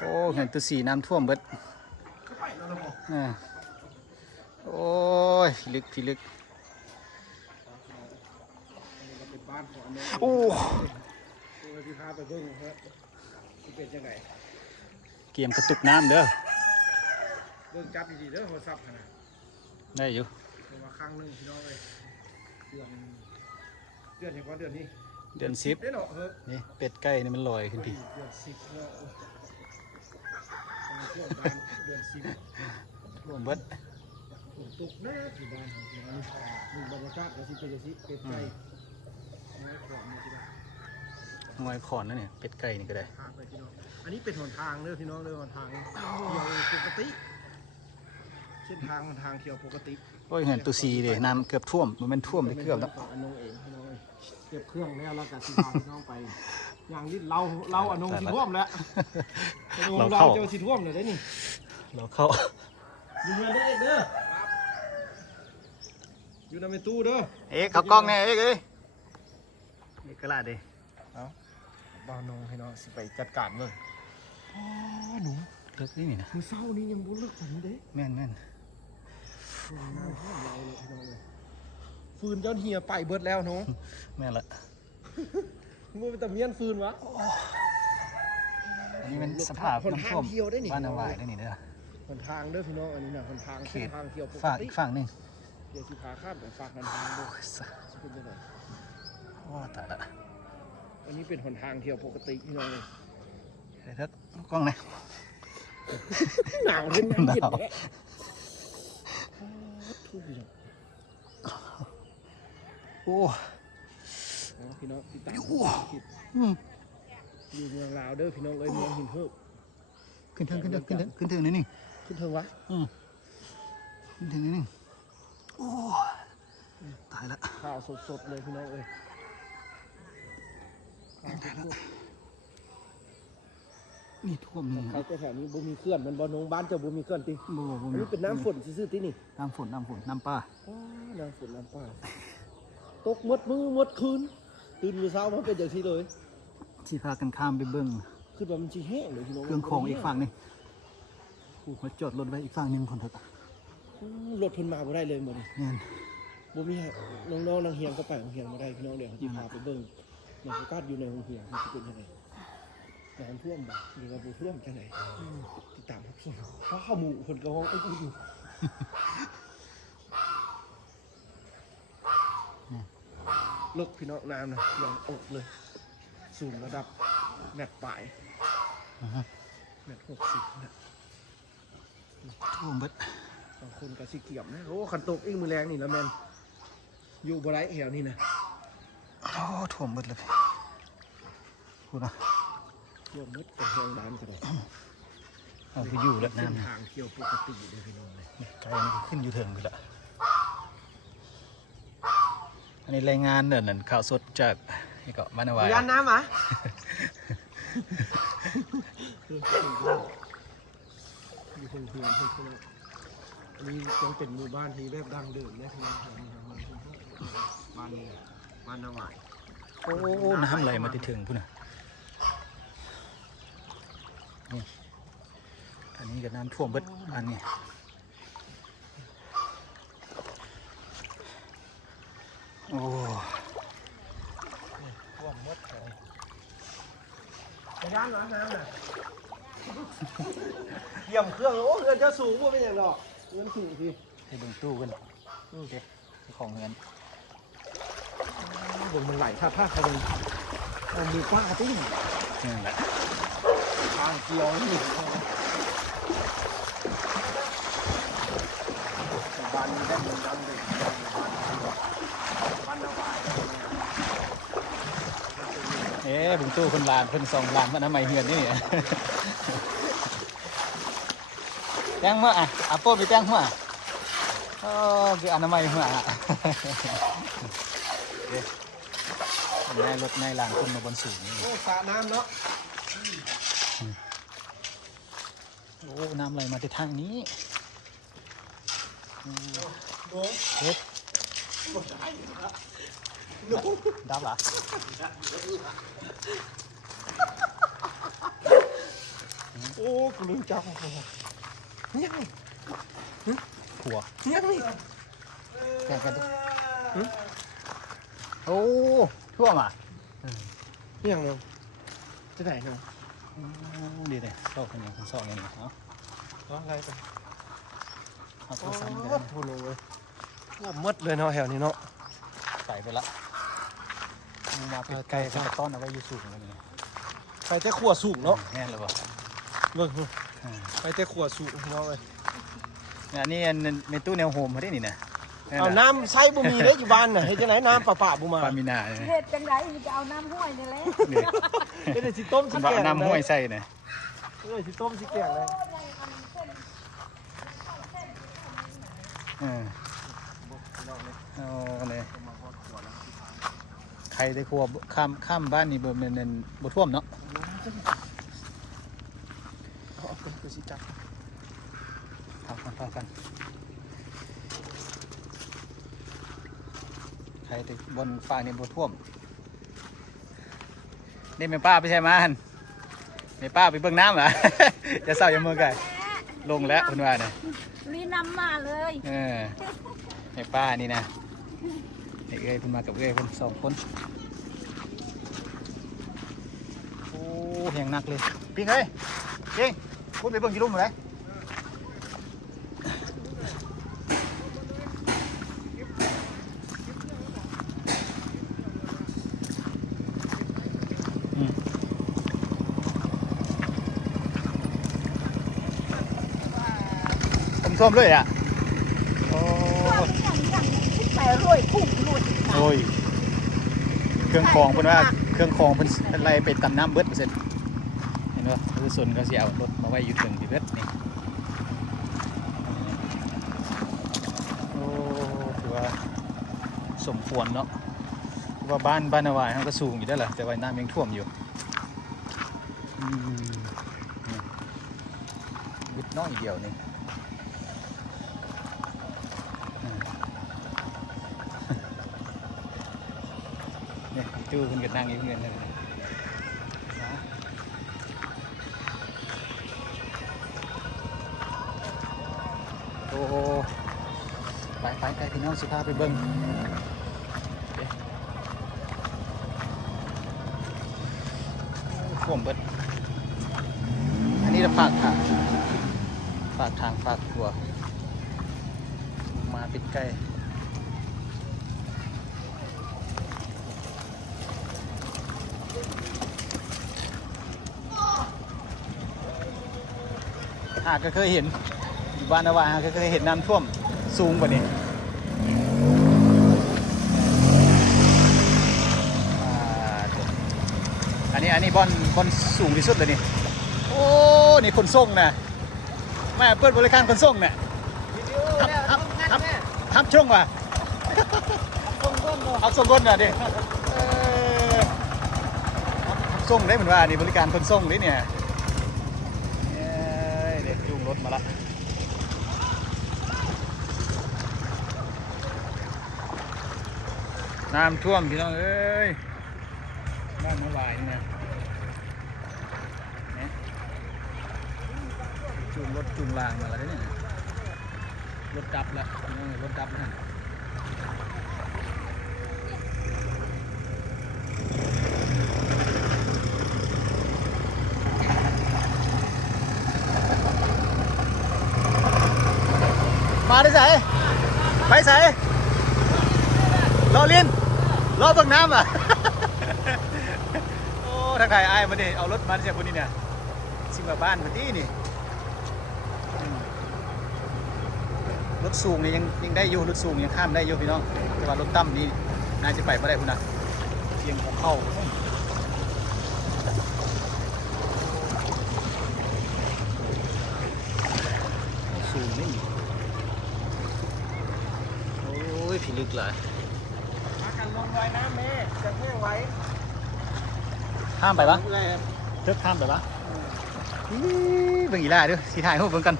โอ้เห็นตัวสีน้ำท่วมเบิดโอ้ยลึกพี่ลึกโอ้ที่พาไปเบิ่งฮะที่เป็นยังไงเกมกระตุกน้ำเด้อเบิ่งจับดีๆเด้อโทรศัพท์ขนาดได้อยู่มาครั้งนึงพี่น้องเลยเดือนเห็นว่าเดือนนี้เดือน10ได้เนาะเฮ้ยนี่เป็ดไก่นี่มันลอยขึ้นพี่เดือน10เนาะเดือน10รวมเบิดตกแน่ที่บ้านของเราหนึ่งบรรยากาศก็สิเป็นอย่างนี้เป็ดไก่งอยขอนนั่นเนี่ยเป็ดไก่นี่ก็ได้อันนี้เป็นหนทางเด้อพี่น้องเด้อหนทางเที่ยวปกติเส้นทางทางเที่ยวปกติโอ้ยเห็นตัวสีเลยน้ำเกือบท่วมมันท่วมไปเกือบแล้วอนงเองพี่น้องเก็บเครื่องแล้วเราก็สิพาพี่น้องไปอย่างนี้เราอนงสิท่วมแล้วเราเจอสิท่วมเลยได้นี่เราเข้าอยู่เงินได้เด้ออยู่ในตู้เด้อเขากล้องเนี่ยเอ้ยกระลาดดิเอาบ้านน้องให้น้องสิไปจัดการเลยอ๋อหนูเลิกนี่นะคือเศร้านี้ยังบุญเลิกแบบนี้เด้แม่นฟืนเจ้าเฮียไปเบิดแล้วน้องแม่ละมือเป็นตะเมียนฟืนวะอันนี้เป็นสภาพน้ำท่วมบ้านนาวายได้นี่เด้อหนทางเด้อพี่น้องอันนี้นะหนทางเส้นทางเที่ยวปกติฝากอีกฝั่งนึงเดี๋ยวสิพาข้ามไปฝากหนทางดูเป็นยังไงว้าตายละอันนี้เป็นหนทางเที่ยวปกติพี่น้องเลยเฮ้ยทักกล้องไหนหนาวเล่นหนาวโอ้พี่น้องติดตามอยู่เมืองลาวเด้อพี่น้องเอ้ยเมืองหินเพิ่มขึ้นเทิงนี่ขึ้นเทิงวะขึ้นเทิงนี่โอ้ตายละข้าวสดๆเลยพี่น้องเอ้ยนี่ท่วมนี่เขาแถวนี้บ่มีเคลื่อนมันบ่นงบ้านเจ้าบ่มีเคลื่อนติอันนี้เป็นน้ำฝนซื่อๆตินี่น้ำฝนน้ำป่าน้ำฝนน้ำป่าตกมดมือมดคืนตื่นเช้ามาเป็นอย่างที่เลยที่พากันข้ามไปเบิ้งคือแบบมันจีแห้งเลยพี่น้องเครื่องของอีกฝั่งนึงมาจอดรถไว้อีกฝั่งนึงคนเถอะรถเพิ่นมาบ่ได้เลยหมดเนี่ยบ่มีน้องๆนางเฮียงก็ไปโรงเรียนมาได้พี่น้องเดี๋ยวจะพาไปเบิ้งบรรยากาศอยู่ในโรงเรียนมันจะเป็นยังไงน้ำท่วมบ่หรือว่าบ่ท่วมจังไหนติดตามรับชมเพราะข้าวหมูเพิ่นก็ห้องอุ่นอยู่ลึกพี่น้องน้ำนะยอมอกเลยสูงระดับแมตปลายแมต60นะท่วมเบิดบางคนก็สิเกียบนะโอ้ขันตกอีกมือแรงนี่แล้วแมนอยู่บนไรแถวนี่นะโอ้ท่วมเบิดเลยพูดนะท่วมเบิดเป็นแถวน้ำกระโดดเอาไปอยู่แล้วน้ำทางเที่ยวปกติเลยพี่น้องเลยไกลนี่ขึ้นอยู่เถิงไปละอันนี้รายงานเนินข่าวสดจากนี่ก็บ้านนาวายยานน้ำอ่ะมีคนเพื่อนอันนี้ยังเป็นหมู่บ้านที่แบบดังเดิมนะพี่น้องบ้านนาวายโอ้น้ำไหลมาถึงพุ่นน่ะนี่อันนี้ก็น้ำท่วมเบิดอันนี้โอ้ท่วมหมดเลยไปย่านน้ำน่ะเยี่ยมเครื่องโอ้เงินจะสูงว่าเป็นอย่างดอกเงินสูงสิให้ดึงตู้กันโอเคของเงินบนมันไหลท่าเขาเลยเอามือป้าติ้งนี่แหละทางเกี่ยวนี่บ้านนี้ได้เงินดังเลยบ้านนาวายบุญตู้คนลานเพิ่นส่องลานมันทำไมเหือนนี่แจ้งมาอ่ะโป้ไปแจ้งมาคืออนามัยมานายรถนายลานคนมาบนสูงนี่โอ้สระน้ำเนาะโอ้น้ำไหลมาที่ทางนี้เฮ็ดดับเหรอโอ้ กูลืมจับยังนี่ ขัว ยังนี่ แข่งกันดิโอ้ท่วมอ่ะ ยังเนาะจะไหนเนาะ ดีเลยชอบคนอย่างคนชอบอย่างนี้เนาะ ว่าไงไป เอาตัวซ้ำกัน โอ้โหเลยว่ามืดเลยเนาะแถวนี้เนาะ ใส่ไปละมึงมาเป็นไก่เป็นต้นเอาไว้อยู่สูงกันเลย ไปแต่ขวดสูงเนาะ แน่นเลยว่ะ เบิ่งไปแต่ขวดสูงเนาะเลย เนี่ยนี่ในตู้แนวโฮมเขาได้นี่นะ เอาน้ำใส่บุมีได้อยู่บ้านน่ะเฮ็ดจังไหนน้ำป่าบุมา ปามินาเนี่ย เฮ็ดจังไดมันจะเอาน้ำห้วยนี่แหละ เฮ็ดสิต้มสิ บ้า แกง น้ำห้วยใส่เนี่ย สิต้มสิแกงเลย เอาเลยใครได้ครัวข้ามบ้านนี่บ่แม่นบ่ท่วมเนาะ เอาไปสิจับ พากันใครได้บนฟ้านี่บ่ท่วมนี่แม่ป้าไปใช่มั้ยแม่ป้าไปเบิ่งน้ำเหรอ จะเศร้าอย่ามือไก่ลงแล้วคุณว่าเนี่ย รีนำมาเลย แม่ป้านี่นะเอ้ยเพิ่นมากับเอ้ยเพิ่นสองคนโอ้แหงหนักเลยพี่เฮ้ยจริงพูดไปเบิ่งกี่ลุ่มเลยท่วมเลยอ่ะโอ้ แต่รวยพุ่งรวย โอ้ยเครื่องคองเพิ่นว่าเครื่องคองเพิ่นอะไรไปตำน้ำเบิดเปอร์เซ็นต์เห็นป่ะคือส่วนเขาสิเอารถมาไว้อยู่ถึงที่เบิดนี่โอ้ถือว่าสมควรเนาะว่าบ้านนาวายเขาก็สูงอยู่ได้แหละแต่ว่าน้ำยังท่วมอยู่วิดน้อยเดียวนี่เนี่ยจู้เพิ่นก็นั่งอยู่เงินเลยโอ้ไปพี่น้องสิพาไปเบิ่งท่วมเบิดอันนี้เราฝากทางฝากตัวมาปิดใกล้หากก็เคยเห็นอยู่บ้านนาวาหากก็เคยเห็นน้ำท่วมสูงกว่านี้อันนี้บอนสูงที่สุดเลยนี่โอ้นี่คนส่งนะแม่เปิดบริการคนส่งเนี่ยทำช่วงว่ะเอาส่งก้นหน่อยดิส่งได้เหมือนว่านี่บริการคนส่งนี่เนี่ยเด็กจูงรถมาละน้ำท่วมพี่น้องเอ้ยบ้านเมื่อวานนี่นะจูงรถจูงรางมาแล้วเนี่ยรถดับแล้วรถดับนะมาได้ใส่ไปใส่รอเรียนรอเบิ่งน้ำอ่ะ โอ้ถ้าใครอายมาดิเอารถมาจากคนนี้เนี่ยสิมาบ้านมาที่นี่รถสูงนี่ยังได้อยู่รถสูงยังข้ามได้อยู่พี่น้องแต่ว่ารถต่ำนี่น่าจะไปไม่ได้คุณนะเพียงของเข้าสูงนี่โอ้ยพิลึกเลย มากันลงไว้นะแม่จะแห้งไว้ ข้ามไปปะเทิกข้ามไปปะเบิ่งอีล่าด้วยสีถ่ายรูปเบิ่งกัน